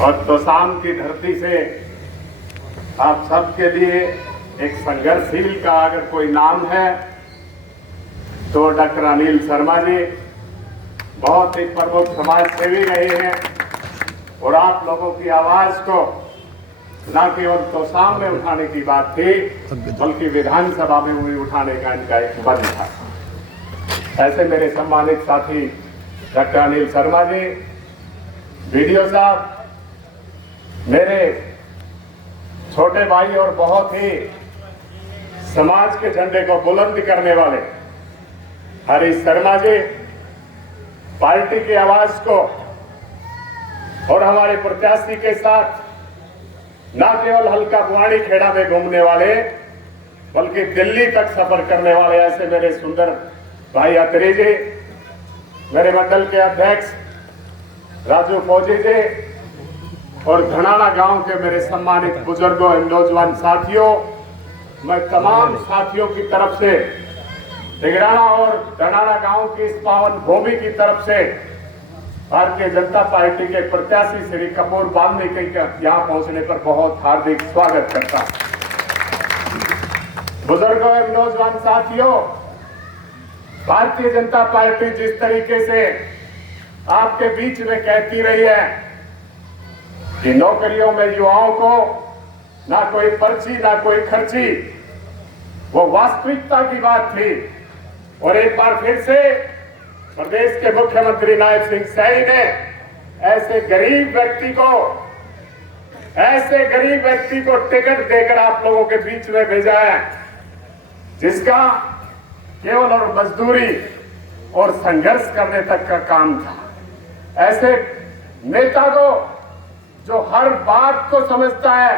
और तोसाम की धरती से आप सबके लिए एक संघर्षशील का अगर कोई नाम है तो डॉक्टर अनिल शर्मा जी बहुत ही प्रमुख समाज सेवी रहे हैं और आप लोगों की आवाज को न केवल तोसाम में उठाने की बात थी बल्कि विधानसभा में भी उठाने का इनका एक मन था। ऐसे मेरे सम्मानित साथी डॉक्टर अनिल शर्मा जी, वीडियो साहब, मेरे छोटे भाई और बहुत ही समाज के झंडे को बुलंद करने वाले हरीश शर्मा जी, पार्टी की आवाज को और हमारे प्रत्याशी के साथ न केवल हल्का बुआड़ी खेड़ा में घूमने वाले बल्कि दिल्ली तक सफर करने वाले ऐसे मेरे सुंदर भाई अत्री जी, मेरे मंडल के अध्यक्ष राजू फौजी जी और धनाना गांव के मेरे सम्मानित बुजुर्गों एवं नौजवान साथियों, मैं तमाम साथियों की तरफ से तिगराना और धनाना गांव की इस पावन भूमि की तरफ से भारतीय जनता पार्टी के प्रत्याशी श्री कपूर वाल्मीकि का यहाँ पहुंचने पर बहुत हार्दिक स्वागत करता हूं। बुजुर्गों एवं नौजवान साथियों, भारतीय जनता पार्टी जिस तरीके से आपके बीच में कहती रही है कि नौकरियों में युवाओं को ना कोई पर्ची ना कोई खर्ची, वो वास्तविकता की बात थी। और एक बार फिर से प्रदेश के मुख्यमंत्री नायब सिंह सैनी ने ऐसे गरीब व्यक्ति को टिकट देकर आप लोगों के बीच में भेजा है जिसका केवल और मजदूरी और संघर्ष करने तक का काम था। ऐसे नेता को जो हर बात को समझता है,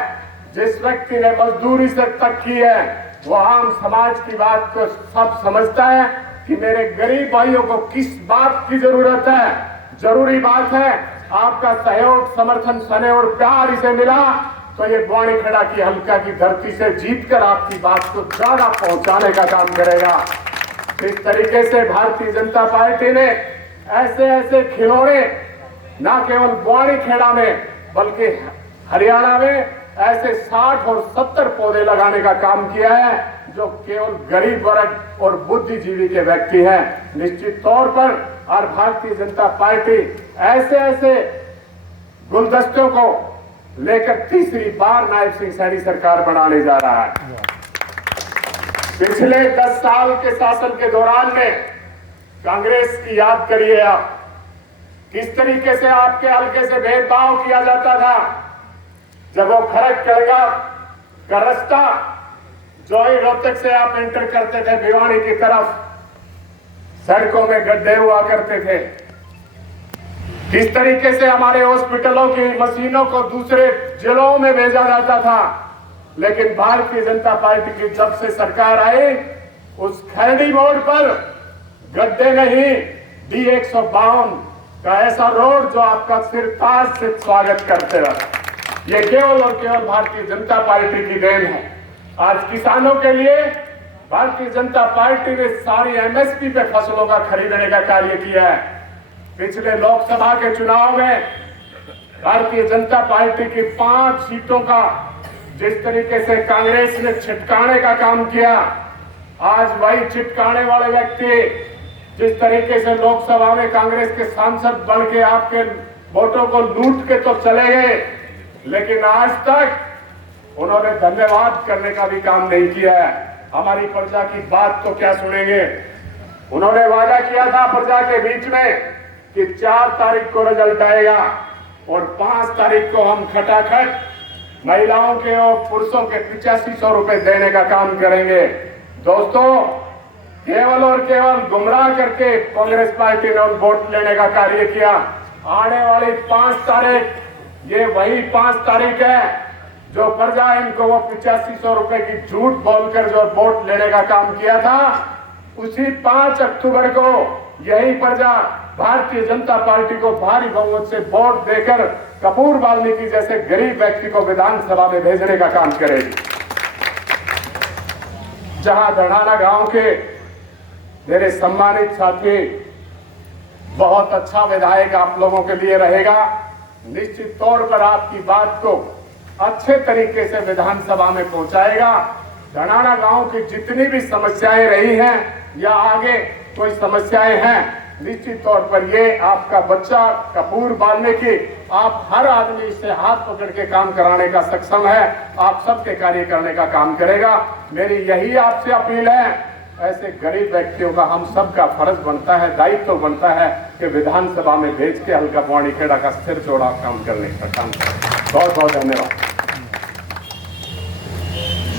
जिस व्यक्ति ने मजदूरी से तक की है वो आम समाज की बात को सब समझता है कि मेरे गरीब भाइयों को किस बात की जरूरत है। जरूरी बात है आपका सहयोग, समर्थन, स्नेह और प्यार इसे मिला तो ये बुआड़ी खेड़ा की हल्का की धरती से जीतकर आपकी बात को ज्यादा पहुंचाने का काम करेगा। इस तरीके से भारतीय जनता पार्टी ने ऐसे खिलौने न केवल बुआड़ी खेड़ा में बल्कि हरियाणा में ऐसे 60 और 70 पौधे लगाने का काम किया है जो केवल गरीब वर्ग और बुद्धिजीवी के व्यक्ति हैं। निश्चित तौर पर और भारतीय जनता पार्टी ऐसे गुलदस्तों को लेकर तीसरी बार नायब सिंह सैनी सरकार बनाने जा रहा है। पिछले 10 साल के शासन के दौरान में कांग्रेस की याद करिए आप, किस तरीके से आपके हल्के से भेदभाव किया जाता था। जब वो खड़गपुर का रास्ता जोई रोहतक से आप एंटर करते थे भिवानी की तरफ, सड़कों में गड्ढे हुआ करते थे। किस तरीके से हमारे हॉस्पिटलों की मशीनों को दूसरे जिलों में भेजा जाता था। लेकिन भारतीय जनता पार्टी की जब से सरकार आई, उस खैडी मोड़ पर गड्ढे नहीं, D152 का ऐसा रोड जो आपका सिर ताज से स्वागत करते रहा। ये केवल और केवल भारतीय जनता पार्टी की देन है। आज किसानों के लिए भारतीय जनता पार्टी ने सारी MSP पे फसलों का खरीदने का कार्य किया है। पिछले लोकसभा के चुनाव में भारतीय जनता पार्टी की 5 सीटों का जिस तरीके से कांग्रेस ने छिटकाने का काम किया, आज वही छिटकाने वाले व्यक्ति जिस तरीके से लोकसभा में कांग्रेस के सांसद बन के आपके वोटों को लूट के तो चले गए, लेकिन आज तक उन्होंने धन्यवाद करने का भी काम नहीं किया है। हमारी प्रजा की बात तो क्या सुनेंगे। उन्होंने वादा किया था प्रजा के बीच में कि 4 तारीख को रिजल्ट आएगा और 5 तारीख को हम खटाखट महिलाओं के और पुरुषों के 8500 रुपए देने का काम करेंगे। दोस्तों, केवल और केवल गुमराह करके कांग्रेस पार्टी ने वोट लेने का कार्य किया। आने वाली 5 तारीख ये वही 5 तारीख है जो प्रजा इनको वो 8500 रुपए की झूठ बोलकर जो वोट लेने का काम किया था, उसी 5 अक्टूबर को यही प्रजा भारतीय जनता पार्टी को भारी बहुमत से वोट देकर कपूर वाल्मीकि जैसे गरीब व्यक्ति को विधानसभा में भेजने का काम करेगी। जहां धनाना गांव के मेरे सम्मानित साथी बहुत अच्छा विधायक आप लोगों के लिए रहेगा, निश्चित तौर पर आपकी बात को अच्छे तरीके से विधानसभा में पहुंचाएगा। धनाना गांव की जितनी भी समस्याएं रही हैं या आगे कोई समस्याएं हैं, निश्चित तौर पर ये आपका बच्चा कपूर वाल्मीकि, आप हर आदमी से हाथ पकड़ के काम कराने का सक्षम है, आप सबके कार्य करने का काम करेगा। मेरी यही आपसे अपील है। ऐसे गरीब व्यक्तियों का हम सबका फर्ज बनता है, दायित्व बनता है कि विधानसभा में भेज के हल्का पानी खेड़ा का सिर चौड़ा काम करने का काम करें। बहुत बहुत धन्यवाद।